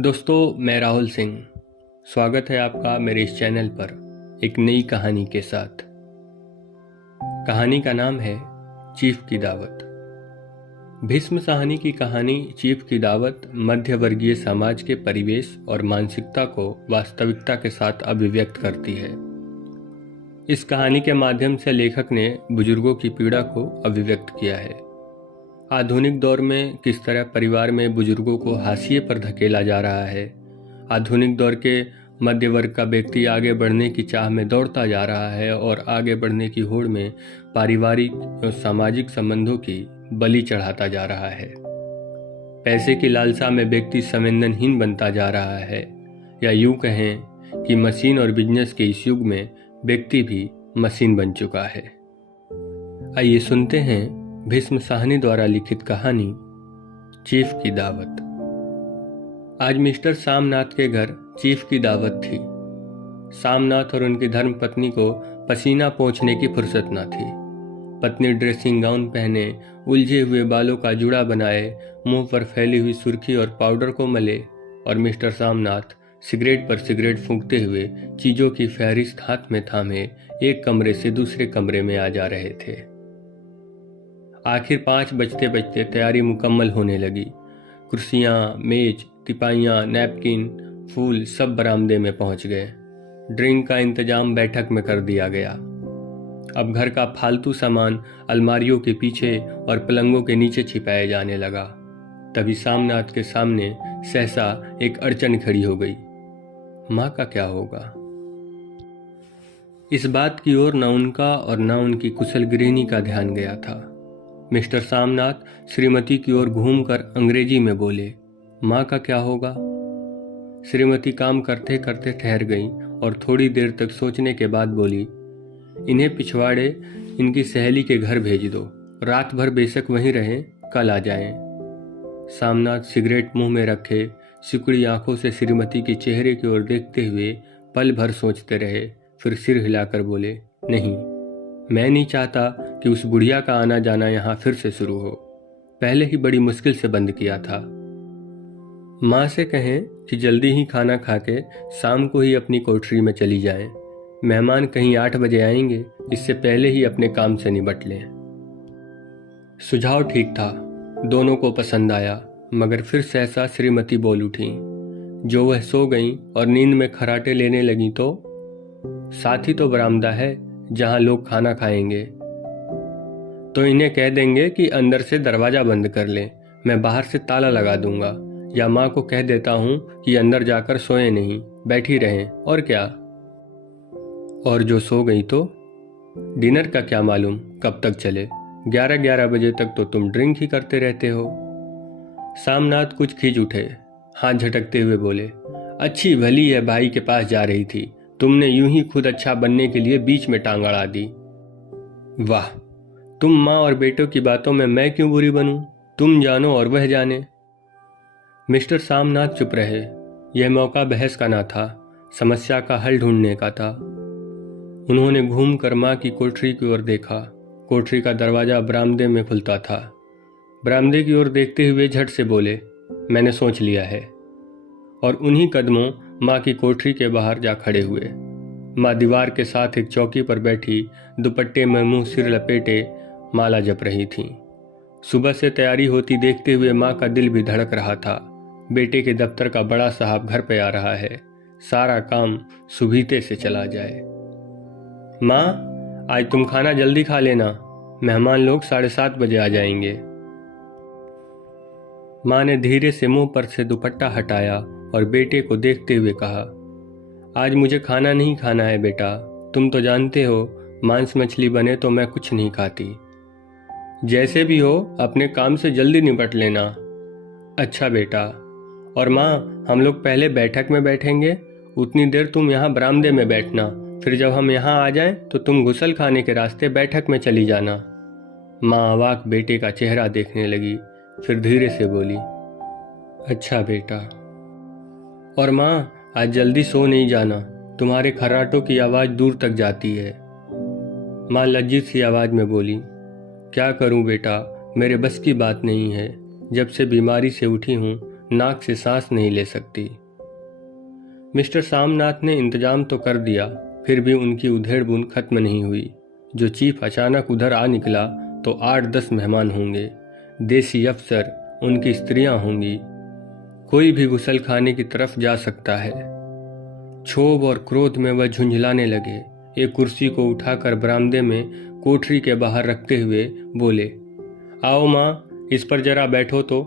दोस्तों, मैं राहुल सिंह। स्वागत है आपका मेरे इस चैनल पर एक नई कहानी के साथ। कहानी का नाम है चीफ की दावत। भीष्म साहनी की कहानी चीफ की दावत मध्य वर्गीय समाज के परिवेश और मानसिकता को वास्तविकता के साथ अभिव्यक्त करती है। इस कहानी के माध्यम से लेखक ने बुजुर्गों की पीड़ा को अभिव्यक्त किया है। आधुनिक दौर में किस तरह परिवार में बुजुर्गों को हाशिए पर धकेला जा रहा है। आधुनिक दौर के मध्य वर्ग का व्यक्ति आगे बढ़ने की चाह में दौड़ता जा रहा है और आगे बढ़ने की होड़ में पारिवारिक और सामाजिक संबंधों की बलि चढ़ाता जा रहा है। पैसे की लालसा में व्यक्ति संवेदनहीन बनता जा रहा है, या यूं कहें कि मशीन और बिजनेस के इस युग में व्यक्ति भी मशीन बन चुका है। आइए सुनते हैं भीष्म साहनी द्वारा लिखित कहानी चीफ की दावत। आज मिस्टर सामनाथ के घर चीफ की दावत थी। सामनाथ और उनकी धर्मपत्नी को पसीना पोंछने की फुर्सत न थी। पत्नी ड्रेसिंग गाउन पहने, उलझे हुए बालों का जुड़ा बनाए, मुंह पर फैली हुई सुर्खी और पाउडर को मले, और मिस्टर सामनाथ सिगरेट पर सिगरेट फूंकते हुए चीजों की फहरिस्त हाथ में थामे एक कमरे से दूसरे कमरे में आ जा रहे थे। आखिर 5 बजते बजते तैयारी मुकम्मल होने लगी। कुर्सियाँ, मेज, तिपाइयाँ, नैपकिन, फूल सब बरामदे में पहुंच गए। ड्रिंक का इंतजाम बैठक में कर दिया गया। अब घर का फालतू सामान अलमारियों के पीछे और पलंगों के नीचे छिपाया जाने लगा। तभी सामनाथ के सामने सहसा एक अड़चन खड़ी हो गई। माँ का क्या होगा? इस बात की ओर न उनका और न उनकी कुशल गृहिणी का ध्यान गया था। मिस्टर सामनाथ श्रीमती की ओर घूमकर अंग्रेजी में बोले, माँ का क्या होगा? श्रीमती काम करते करते ठहर गईं और थोड़ी देर तक सोचने के बाद बोली, इन्हें पिछवाड़े इनकी सहेली के घर भेज दो। रात भर बेशक वहीं रहें, कल आ जाएं। सामनाथ सिगरेट मुंह में रखे सिकुड़ी आंखों से श्रीमती के चेहरे की ओर देखते हुए पल भर सोचते रहे, फिर सिर हिलाकर बोले, नहीं, मैं नहीं चाहता कि उस बुढ़िया का आना जाना यहाँ फिर से शुरू हो। पहले ही बड़ी मुश्किल से बंद किया था। माँ से कहें कि जल्दी ही खाना खा के शाम को ही अपनी कोठरी में चली जाएं। मेहमान कहीं 8 बजे आएंगे, इससे पहले ही अपने काम से निपट लें। सुझाव ठीक था, दोनों को पसंद आया, मगर फिर सहसा श्रीमती बोल उठी। जो वह सो गईं और नींद में खराटे लेने लगी तो साथ ही तो बरामदा है जहां लोग खाना खाएंगे। तो इन्हें कह देंगे कि अंदर से दरवाजा बंद कर लें, मैं बाहर से ताला लगा दूंगा, या माँ को कह देता हूं कि अंदर जाकर सोए नहीं, बैठी रहें, और क्या। और जो सो गई तो डिनर का क्या मालूम कब तक चले? 11-11 बजे तक तो तुम ड्रिंक ही करते रहते हो। सामनाथ कुछ खींच उठे, हाथ झटकते हुए बोले, अच्छी भली है भाई के पास जा रही थी, तुमने यूं ही खुद अच्छा बनने के लिए बीच में टांग अड़ा दी। वाह, तुम माँ और बेटों की बातों में मैं क्यों बुरी बनूं? तुम जानो और वह जाने। मिस्टर सामनाथ चुप रहे। यह मौका बहस का ना था, समस्या का हल ढूंढने का था। उन्होंने घूमकर माँ की कोठरी की ओर देखा। कोठरी का दरवाजा बरामदे में खुलता था। बरामदे की ओर देखते हुए झट से बोले, मैंने सोच लिया है। और उन्हीं कदमों माँ की कोठरी के बाहर जा खड़े हुए। माँ दीवार के साथ एक चौकी पर बैठी दुपट्टे में मुंह सिर लपेटे माला जप रही थीं। सुबह से तैयारी होती देखते हुए माँ का दिल भी धड़क रहा था। बेटे के दफ्तर का बड़ा साहब घर पे आ रहा है, सारा काम सुबीते से चला जाए। माँ, आज तुम खाना जल्दी खा लेना, मेहमान लोग 7:30 बजे आ जाएंगे। माँ ने धीरे से मुंह पर से दुपट्टा हटाया और बेटे को देखते हुए कहा, आज मुझे खाना नहीं खाना है बेटा, तुम तो जानते हो मांस मछली बने तो मैं कुछ नहीं खाती। जैसे भी हो अपने काम से जल्दी निपट लेना। अच्छा बेटा। और माँ, हम लोग पहले बैठक में बैठेंगे, उतनी देर तुम यहाँ बरामदे में बैठना, फिर जब हम यहाँ आ जाएं तो तुम गुसल खाने के रास्ते बैठक में चली जाना। माँ अवाक बेटे का चेहरा देखने लगी, फिर धीरे से बोली, अच्छा बेटा। और माँ, आज जल्दी सो नहीं जाना, तुम्हारे खर्राटों की आवाज़ दूर तक जाती है। माँ लज्जित सी आवाज़ में बोली, क्या करूं बेटा, मेरे बस की बात नहीं है। जब से बीमारी से उठी हूं नाक से सांस नहीं ले सकती। मिस्टर सामनाथ ने इंतजाम तो कर दिया, फिर भी उनकी उधेड़-बुन खत्म नहीं हुई। जो चीफ अचानक उधर आ निकला तो 8-10 मेहमान होंगे, देसी अफसर, उनकी स्त्रियां होंगी। कोई भी गुसल खाने की तरफ जा सकता है। क्षोभ और क्रोध में वह झुंझलाने लगे। एक कुर्सी को उठाकर बरामदे में कोठरी के बाहर रखते हुए बोले, आओ माँ, इस पर जरा बैठो तो।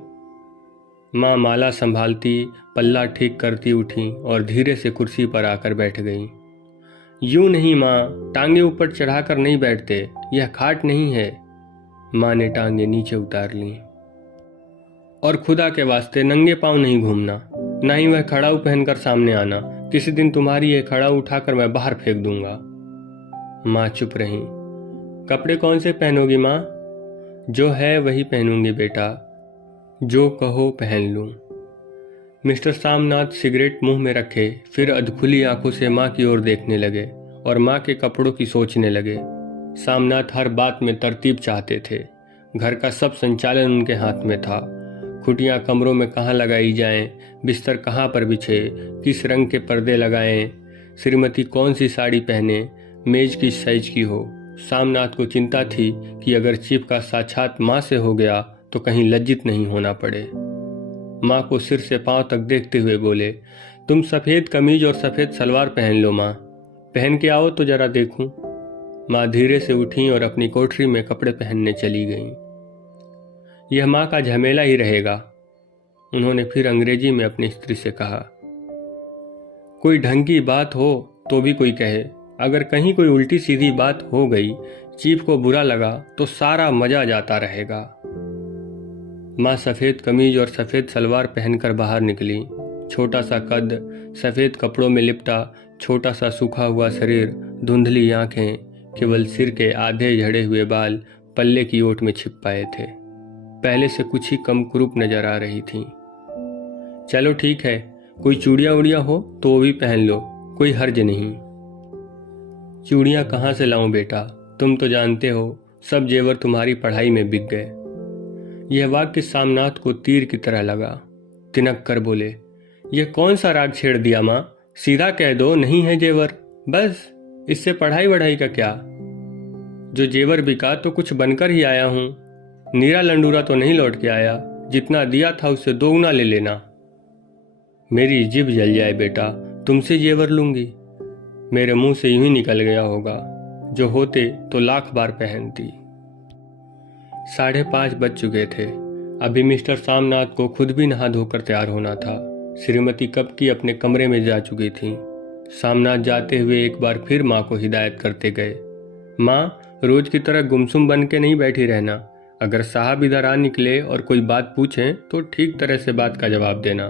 माँ माला संभालती, पल्ला ठीक करती उठी और धीरे से कुर्सी पर आकर बैठ गईं। यूं नहीं माँ, टांगे ऊपर चढ़ाकर नहीं बैठते, यह खाट नहीं है। माँ ने टांगे नीचे उतार लीं। और खुदा के वास्ते नंगे पांव नहीं घूमना, ना ही वह खड़ाऊ पहनकर सामने आना। किसी दिन तुम्हारी ये खड़ाऊ उठाकर मैं बाहर फेंक दूंगा। माँ चुप रहीं। कपड़े कौन से पहनोगी माँ? जो है वही पहनूंगी बेटा, जो कहो पहन लूं। मिस्टर सामनाथ सिगरेट मुंह में रखे फिर अधखुली आंखों से माँ की ओर देखने लगे और माँ के कपड़ों की सोचने लगे। सामनाथ हर बात में तरतीब चाहते थे। घर का सब संचालन उनके हाथ में था। खुटियां कमरों में कहाँ लगाई जाएं, बिस्तर कहाँ पर बिछे, किस रंग के पर्दे लगाएं, श्रीमती कौन सी साड़ी पहने, मेज किस साइज की हो। सामनाथ को चिंता थी कि अगर चीफ का साक्षात माँ से हो गया तो कहीं लज्जित नहीं होना पड़े। माँ को सिर से पांव तक देखते हुए बोले, तुम सफेद कमीज और सफेद सलवार पहन लो माँ, पहन के आओ तो जरा देखूं। माँ धीरे से उठी और अपनी कोठरी में कपड़े पहनने चली गईं। यह माँ का झमेला ही रहेगा, उन्होंने फिर अंग्रेजी में अपनी स्त्री से कहा। कोई ढंग की बात हो तो भी कोई कहे, अगर कहीं कोई उल्टी सीधी बात हो गई, चीफ को बुरा लगा तो सारा मजा जाता रहेगा। माँ सफेद कमीज और सफेद सलवार पहनकर बाहर निकली। छोटा सा कद, सफेद कपड़ों में लिपटा छोटा सा सूखा हुआ शरीर, धुंधली आंखें, केवल सिर के आधे झड़े हुए बाल पल्ले की ओट में छिप पाए थे। पहले से कुछ ही कम कुरूप नजर आ रही थीं। चलो ठीक है, कोई चूड़ियां उड़ियां हो तो वो भी पहन लो, कोई हर्ज नहीं। चूड़ियां कहाँ से लाऊं बेटा, तुम तो जानते हो सब जेवर तुम्हारी पढ़ाई में बिक गए। यह वाक्य सामनाथ को तीर की तरह लगा। तिनक कर बोले, यह कौन सा राग छेड़ दिया माँ, सीधा कह दो नहीं है जेवर, बस। इससे पढ़ाई वढ़ाई का क्या? जो जेवर बिका तो कुछ बनकर ही आया हूं, नीरा लंडूरा तो नहीं लौट के आया। जितना दिया था उससे दोगुना ले लेना। मेरी जिभ जल जाए बेटा, तुमसे जेवर लूंगी? मेरे मुंह से यूं ही निकल गया होगा, जो होते तो लाख बार पहनती। 5:30 बज चुके थे। अभी मिस्टर सामनाथ को खुद भी नहा धोकर तैयार होना था। श्रीमती कब की अपने कमरे में जा चुकी थी। सामनाथ जाते हुए एक बार फिर माँ को हिदायत करते गए, माँ, रोज की तरह गुमसुम बन के नहीं बैठी रहना। अगर साहब इधर आ निकले और कोई बात पूछें तो ठीक तरह से बात का जवाब देना।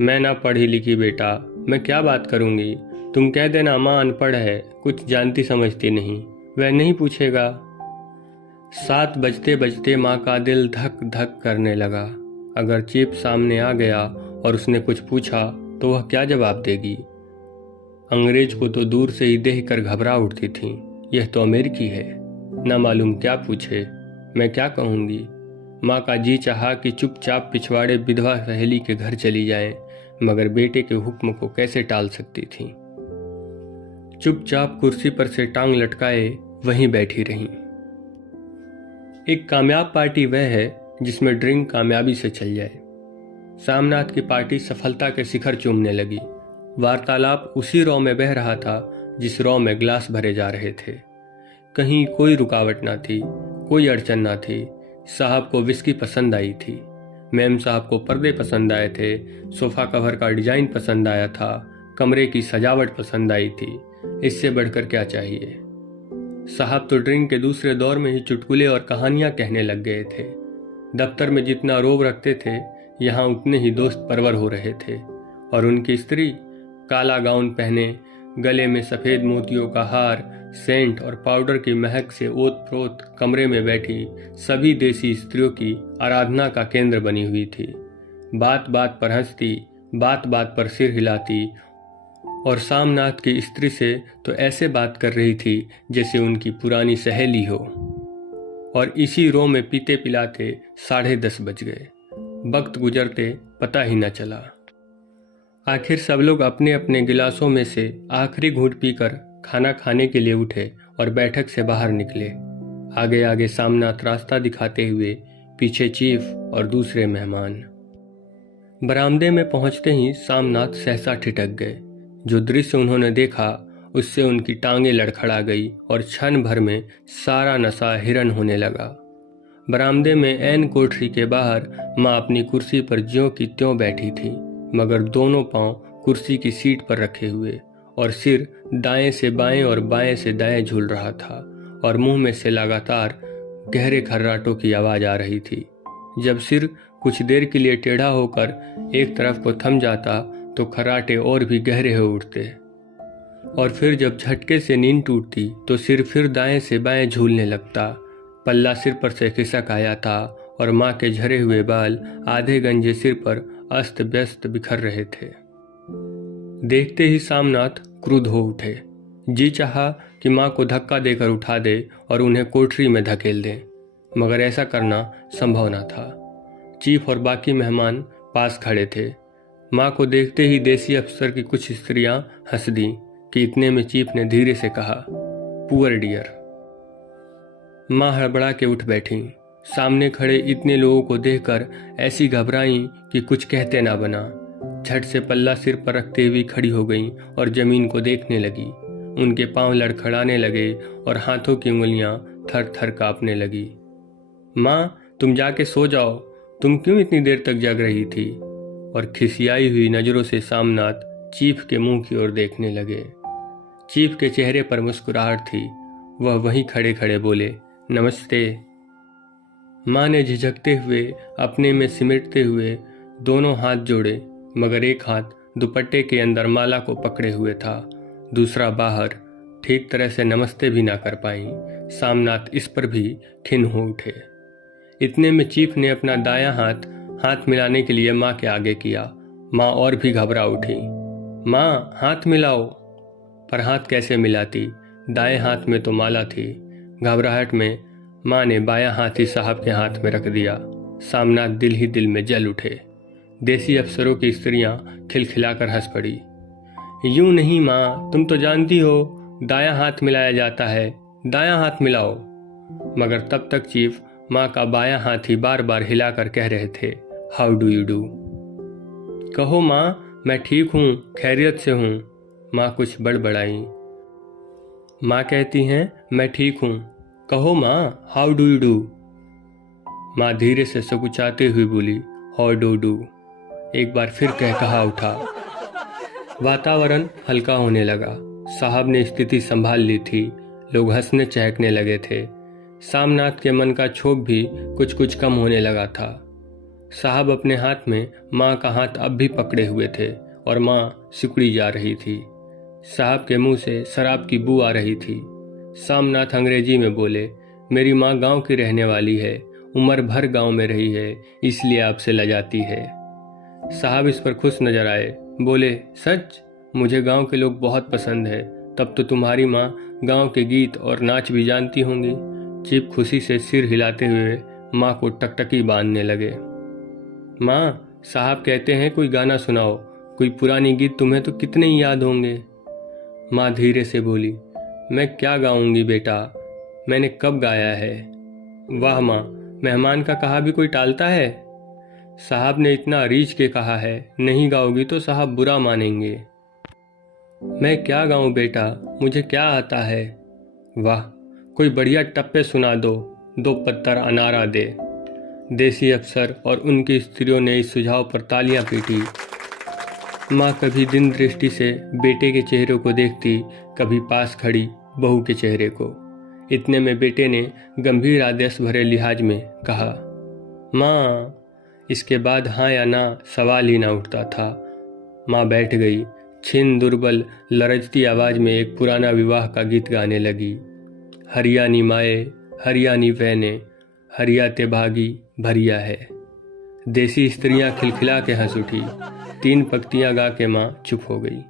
मैं ना पढ़ी लिखी बेटा, मैं क्या बात करूंगी? तुम कह देना माँ अनपढ़ है, कुछ जानती समझती नहीं, वह नहीं पूछेगा। 7 बजते बजते माँ का दिल धक धक करने लगा। अगर चीफ सामने आ गया और उसने कुछ पूछा तो वह क्या जवाब देगी? अंग्रेज को तो दूर से ही देख कर घबरा उठती थी। यह तो अमेरिकी है, न मालूम क्या पूछे, मैं क्या कहूंगी। माँ का जी चाहा कि चुपचाप पिछवाड़े विधवा सहेली के घर चली जाए, मगर बेटे के हुक्म को कैसे टाल सकती थी। चुपचाप कुर्सी पर से टांग लटकाए वहीं बैठी रहीं। एक कामयाब पार्टी वह है जिसमें ड्रिंक कामयाबी से चल जाए। सामनाथ की पार्टी सफलता के शिखर चूमने लगी। वार्तालाप उसी रॉ में बह रहा था जिस रॉ में ग्लास भरे जा रहे थे। कहीं कोई रुकावट ना थी, कोई अड़चन ना थी। साहब को विस्की पसंद आई थी, मैम साहब को पर्दे पसंद आए थे, सोफा कवर का डिजाइन पसंद आया था, कमरे की सजावट पसंद आई थी। इससे बढ़कर क्या चाहिए? साहब तो ड्रिंक के दूसरे दौर में ही चुटकुले और कहानियां कहने लग गए थे। दफ्तर में जितना रोब रखते थे, यहाँ उतने ही दोस्त परवर हो रहे थे। और उनकी स्त्री काला गाउन पहने, गले में सफेद मोतियों का हार, सेंट और पाउडर की महक से ओत प्रोत कमरे में बैठी सभी देसी स्त्रियों की आराधना का केंद्र बनी हुई थी। बात बात पर हंसती, बात बात पर सिर हिलाती और सामनाथ की स्त्री से तो ऐसे बात कर रही थी जैसे उनकी पुरानी सहेली हो। और इसी रो में पीते पिलाते 10:30 बज गए। वक्त गुजरते पता ही न चला। आखिर सब लोग अपने अपने गिलासों में से आखिरी घूंट पीकर खाना खाने के लिए उठे और बैठक से बाहर निकले। आगे आगे सामनाथ रास्ता दिखाते हुए, पीछे चीफ और दूसरे मेहमान। बरामदे में पहुंचते ही सामनाथ सहसा ठिठक गए। जो दृश्य उन्होंने देखा उससे उनकी टांगें लड़खड़ा गई और क्षण भर में सारा नशा हिरन होने लगा। बरामदे में ऐन कोठरी के बाहर माँ अपनी कुर्सी पर ज्यों की त्यों बैठी थी, मगर दोनों पांव कुर्सी की सीट पर रखे हुए और सिर दाएं से बाएं और बाएं से दाएं झूल रहा था और मुंह में से लगातार गहरे खर्राटों की आवाज आ रही थी। जब सिर कुछ देर के लिए टेढ़ा होकर एक तरफ को थम जाता तो खर्राटे और भी गहरे हो उठते और फिर जब झटके से नींद टूटती तो सिर फिर दाएं से बाएं झूलने लगता। पल्ला सिर पर से खिसक आया था और माँ के झरे हुए बाल आधे गंजे सिर पर अस्त व्यस्त बिखर रहे थे। देखते ही सामनाथ क्रुद्ध हो उठे। जी चाहा कि माँ को धक्का देकर उठा दे और उन्हें कोठरी में धकेल दे, मगर ऐसा करना संभव न था। चीफ और बाकी मेहमान पास खड़े थे। माँ को देखते ही देसी अफसर की कुछ स्त्रियां हंस दी कि इतने में चीफ ने धीरे से कहा, पुअर डियर। माँ हड़बड़ा के उठ बैठी। सामने खड़े इतने लोगों को देखकर ऐसी घबराई कि कुछ कहते ना बना। झट से पल्ला सिर पर रखते हुए खड़ी हो गई और जमीन को देखने लगी। उनके पांव लड़खड़ाने लगे और हाथों की उंगलियां थर थर कांपने लगी। माँ, तुम जाके सो जाओ, तुम क्यों इतनी देर तक जग रही थी? और खिसियाई हुई नजरों से सामनाथ चीफ के मुंह की ओर देखने लगे। चीफ के चेहरे पर मुस्कुराहट थी। वह वहीं खड़े खड़े बोले, नमस्ते। माँ ने झिझकते हुए अपने में सिमटते हुए दोनों हाथ जोड़े, मगर एक हाथ दुपट्टे के अंदर माला को पकड़े हुए था, दूसरा बाहर। ठीक तरह से नमस्ते भी ना कर पाई। सामनाथ इस पर भी खिन्न हो उठे। इतने में चीफ ने अपना दायां हाथ मिलाने के लिए माँ के आगे किया। माँ और भी घबरा उठी। माँ, हाथ मिलाओ। पर हाथ कैसे मिलाती? दाएं हाथ में तो माला थी। घबराहट में माँ ने बायां हाथ ही साहब के हाथ में रख दिया। सामनाथ दिल ही दिल में जल उठे। देसी अफसरों की स्त्रियां खिलखिलाकर हंस पड़ी। यूं नहीं माँ, तुम तो जानती हो दायां हाथ मिलाया जाता है, दायां हाथ मिलाओ। मगर तब तक चीफ माँ का बायां हाथ ही बार बार हिलाकर कह रहे थे, हाउ डू यू डू। कहो माँ, मैं ठीक हूँ, खैरियत से हूँ। माँ कुछ बड़बड़ाई। माँ कहती हैं, मैं ठीक हूँ। कहो माँ, हाउ डू यू डू। माँ धीरे से सकुचाते हुए बोली, हाउ डू डू। एक बार फिर कहा उठा। वातावरण हल्का होने लगा। साहब ने स्थिति संभाल ली थी। लोग हंसने चहकने लगे थे। सामनाथ के मन का क्षोभ भी कुछ कुछ कम होने लगा था। साहब अपने हाथ में माँ का हाथ अब भी पकड़े हुए थे और माँ सिकुड़ी जा रही थी। साहब के मुंह से शराब की बू आ रही थी। सामनाथ अंग्रेजी में बोले, मेरी माँ गांव की रहने वाली है, उम्र भर गांव में रही है, इसलिए आपसे लजाती है। साहब इस पर खुश नजर आए। बोले, सच? मुझे गांव के लोग बहुत पसंद है। तब तो तुम्हारी माँ गांव के गीत और नाच भी जानती होंगी। चीफ खुशी से सिर हिलाते हुए माँ को टकटकी बांधने लगे। माँ, साहब कहते हैं कोई गाना सुनाओ, कोई पुरानी गीत तुम्हें तो कितने ही याद होंगे। माँ धीरे से बोली, मैं क्या गाऊंगी बेटा, मैंने कब गाया है। वाह माँ, मेहमान का कहा भी कोई टालता है। साहब ने इतना रीझ के कहा है, नहीं गाओगी तो साहब बुरा मानेंगे। मैं क्या गाऊं बेटा, मुझे क्या आता है। वाह, कोई बढ़िया टप्पे सुना दो, 2 पत्तर अनारा दे। देसी अफसर और उनकी स्त्रियों ने इस सुझाव पर तालियां पीटी। माँ कभी दिन दृष्टि से बेटे के चेहरे को देखती, कभी पास खड़ी बहू के चेहरे को। इतने में बेटे ने गंभीर आदेश भरे लिहाज में कहा, माँ। इसके बाद हाँ या ना सवाल ही ना उठता था। माँ बैठ गई। छिन दुर्बल लरजती आवाज में एक पुराना विवाह का गीत गाने लगी। हरियाणी माए हरियाणी बहने, हरियाते भागी भरिया है। देसी स्त्रियां खिलखिला के हंस उठी। 3 पंक्तियां गा के माँ चुप हो गई।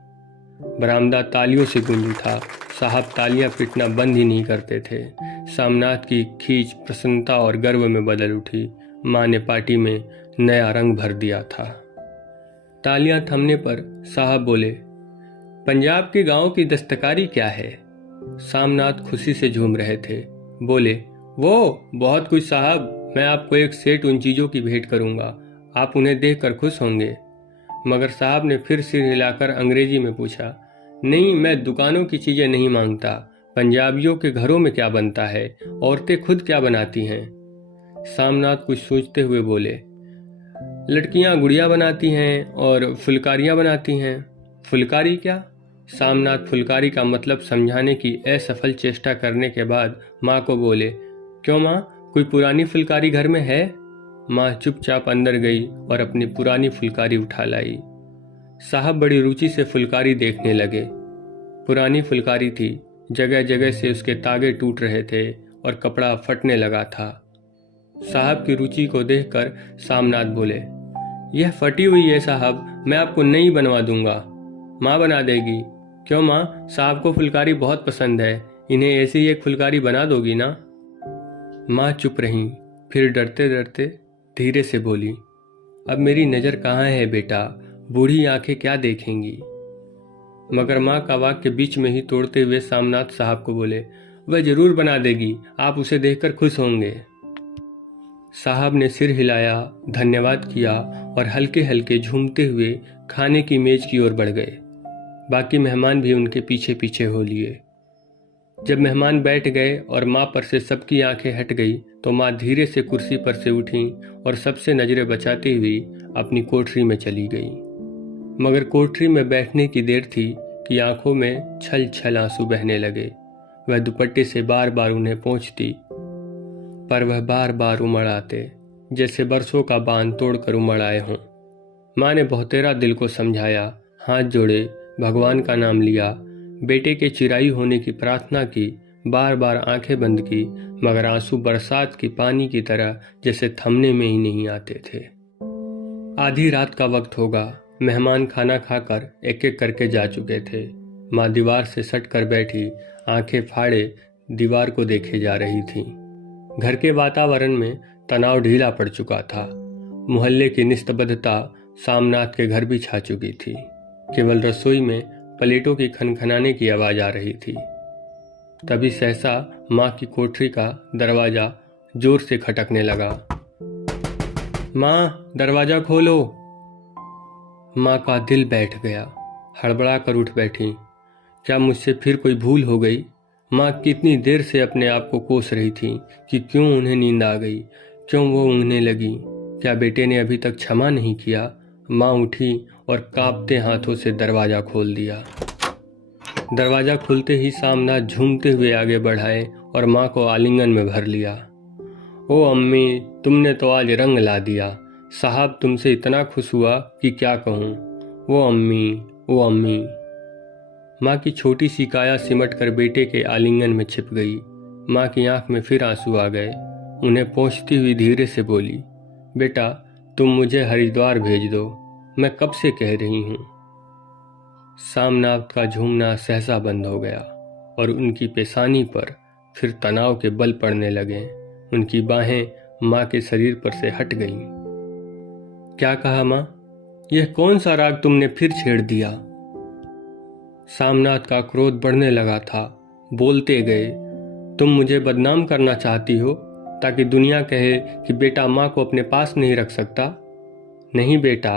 बरामदा तालियों से गूंज उठा। साहब तालियां पीटना बंद ही नहीं करते थे। सामनाथ की खींच प्रसन्नता और गर्व में बदल उठी। माँ ने पार्टी में नया रंग भर दिया था। तालियां थमने पर साहब बोले, पंजाब के गांव की दस्तकारी क्या है? सामनाथ खुशी से झूम रहे थे। बोले, वो बहुत कुछ साहब, मैं आपको एक सेट उन चीज़ों की भेंट करूंगा, आप उन्हें देखकर खुश होंगे। मगर साहब ने फिर सिर हिलाकर अंग्रेजी में पूछा, नहीं, मैं दुकानों की चीज़ें नहीं मांगता। पंजाबियों के घरों में क्या बनता है? औरतें खुद क्या बनाती हैं? सामनाथ कुछ सोचते हुए बोले, लड़कियां गुड़िया बनाती हैं और फुलकारियां बनाती हैं। फुलकारी क्या? सामनाथ फुलकारी का मतलब समझाने की असफल चेष्टा करने के बाद माँ को बोले, क्यों माँ, कोई पुरानी फुलकारी घर में है? माँ चुपचाप अंदर गई और अपनी पुरानी फुलकारी उठा लाई। साहब बड़ी रुचि से फुलकारी देखने लगे। पुरानी फुलकारी थी, जगह जगह से उसके तागे टूट रहे थे और कपड़ा फटने लगा था। साहब की रुचि को देखकर सामनाथ बोले, यह फटी हुई है साहब, मैं आपको नई बनवा दूंगा। माँ बना देगी। क्यों माँ, साहब को फुलकारी बहुत पसंद है, इन्हें ऐसी एक फुलकारी बना दोगी ना? माँ चुप रहीं, फिर डरते डरते धीरे से बोली, अब मेरी नज़र कहाँ है बेटा, बूढ़ी आंखें क्या देखेंगी? मगर माँ का वाक्य बीच में ही तोड़ते हुए सामनाथ साहब को बोले, वह जरूर बना देगी, आप उसे देखकर खुश होंगे। साहब ने सिर हिलाया, धन्यवाद किया और हल्के हल्के झूमते हुए खाने की मेज की ओर बढ़ गए। बाकी मेहमान भी उनके पीछे पीछे हो लिए। जब मेहमान बैठ गए और माँ पर से सबकी आंखें हट गई तो माँ धीरे से कुर्सी पर से उठी और सबसे नजरें बचाती हुई अपनी कोठरी में चली गई। मगर कोठरी में बैठने की देर थी कि आंखों में छल छल आंसू बहने लगे। वह दुपट्टे से बार बार उन्हें पोंछती, पर वह बार बार उमड़ आते, जैसे बरसों का बांध तोड़कर उमड़ आए हों। माँ ने बहुतेरा दिल को समझाया, हाथ जोड़े, भगवान का नाम लिया, बेटे के चिरायु होने की प्रार्थना की, बार बार आंखें बंद की, मगर आंसू बरसात की पानी की तरह जैसे थमने में ही नहीं आते थे। आधी रात का वक्त होगा। मेहमान खाना खाकर एक एक करके जा चुके थे। माँ दीवार से सट कर बैठी, आंखें फाड़े दीवार को देखे जा रही थी। घर के वातावरण में तनाव ढीला पड़ चुका था। मोहल्ले की निस्तब्धता सामनाथ के घर भी छा चुकी थी। केवल रसोई में प्लेटों की खनखनाने की आवाज आ रही थी। तभी सहसा माँ की कोठरी का दरवाजा जोर से खटकने लगा। माँ, दरवाजा खोलो। माँ का दिल बैठ गया, हड़बड़ा कर उठ बैठी। क्या मुझसे फिर कोई भूल हो गई? माँ कितनी देर से अपने आप को कोस रही थी कि क्यों उन्हें नींद आ गई, क्यों वो ऊँघने लगी। क्या बेटे ने अभी तक क्षमा नहीं किया? माँ उठी और कांपते हाथों से दरवाजा खोल दिया। दरवाजा खुलते ही सामनाथ झूमते हुए आगे बढ़ाए और माँ को आलिंगन में भर लिया। ओ अम्मी, तुमने तो आज रंग ला दिया। साहब तुमसे इतना खुश हुआ कि क्या कहूँ। वो अम्मी, ओ अम्मी। माँ की छोटी सी काया सिमट कर बेटे के आलिंगन में छिप गई। माँ की आंख में फिर आंसू आ गए। उन्हें पोंछती हुई धीरे से बोली, बेटा तुम मुझे हरिद्वार भेज दो, मैं कब से कह रही हूँ। सामनाथ का झूमना सहसा बंद हो गया और उनकी पेशानी पर फिर तनाव के बल पड़ने लगे। उनकी बाहें माँ के शरीर पर से हट गईं। क्या कहा माँ? यह कौन सा राग तुमने फिर छेड़ दिया? सामनाथ का क्रोध बढ़ने लगा था। बोलते गए, तुम मुझे बदनाम करना चाहती हो ताकि दुनिया कहे कि बेटा माँ को अपने पास नहीं रख सकता। नहीं बेटा,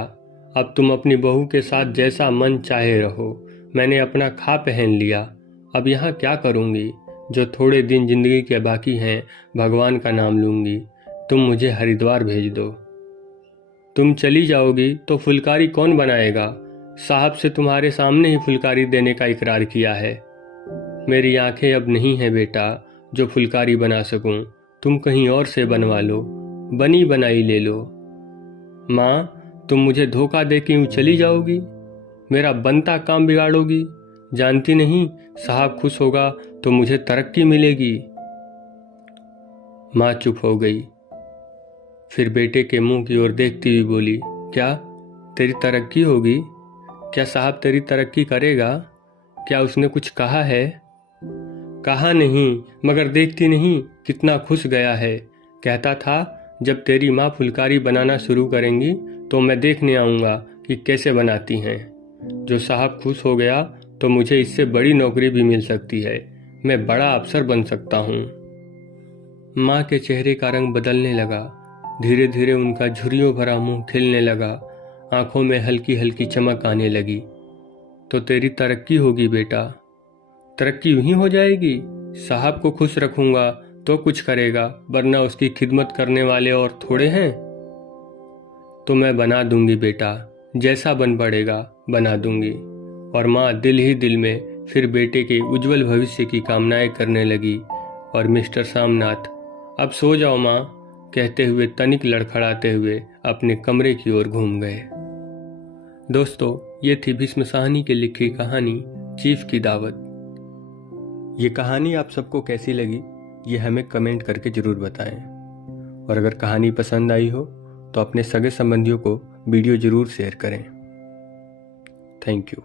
अब तुम अपनी बहू के साथ जैसा मन चाहे रहो। मैंने अपना खा पहन लिया, अब यहाँ क्या करूँगी? जो थोड़े दिन जिंदगी के बाकी हैं, भगवान का नाम लूँगी। तुम मुझे हरिद्वार भेज दो। तुम चली जाओगी तो फुलकारी कौन बनाएगा? साहब से तुम्हारे सामने ही फुलकारी देने का इकरार किया है। मेरी आंखें अब नहीं हैं बेटा जो फुलकारी बना सकूं। तुम कहीं और से बनवा लो, बनी बनाई ले लो। माँ, तुम मुझे धोखा दे के यूं चली जाओगी, मेरा बनता काम बिगाड़ोगी। जानती नहीं, साहब खुश होगा तो मुझे तरक्की मिलेगी। माँ चुप हो गई, फिर बेटे के मुंह की ओर देखती हुई बोली, क्या तेरी तरक्की होगी? क्या साहब तेरी तरक्की करेगा? क्या उसने कुछ कहा है? कहा नहीं, मगर देखती नहीं कितना खुश गया है। कहता था जब तेरी माँ फुलकारी बनाना शुरू करेंगी तो मैं देखने आऊँगा कि कैसे बनाती हैं। जो साहब खुश हो गया तो मुझे इससे बड़ी नौकरी भी मिल सकती है, मैं बड़ा अफसर बन सकता हूँ। माँ के चेहरे का रंग बदलने लगा। धीरे धीरे उनका झुर्रियों भरा मुंह खिलने लगा, आंखों में हल्की हल्की चमक आने लगी। तो तेरी तरक्की होगी बेटा। तरक्की यूं ही हो जाएगी? साहब को खुश रखूंगा तो कुछ करेगा, वरना उसकी खिदमत करने वाले और थोड़े हैं। तो मैं बना दूंगी बेटा, जैसा बन पड़ेगा बना दूंगी। और माँ दिल ही दिल में फिर बेटे के उज्जवल भविष्य की कामनाएं करने लगी। और मिस्टर सामनाथ, अब सो जाओ माँ, कहते हुए तनिक लड़खड़ाते हुए अपने कमरे की ओर घूम गए। दोस्तों, ये थी भीष्म साहनी की लिखी कहानी चीफ की दावत। ये कहानी आप सबको कैसी लगी ये हमें कमेंट करके जरूर बताएं। और अगर कहानी पसंद आई हो तो अपने सगे संबंधियों को वीडियो जरूर शेयर करें। Thank you.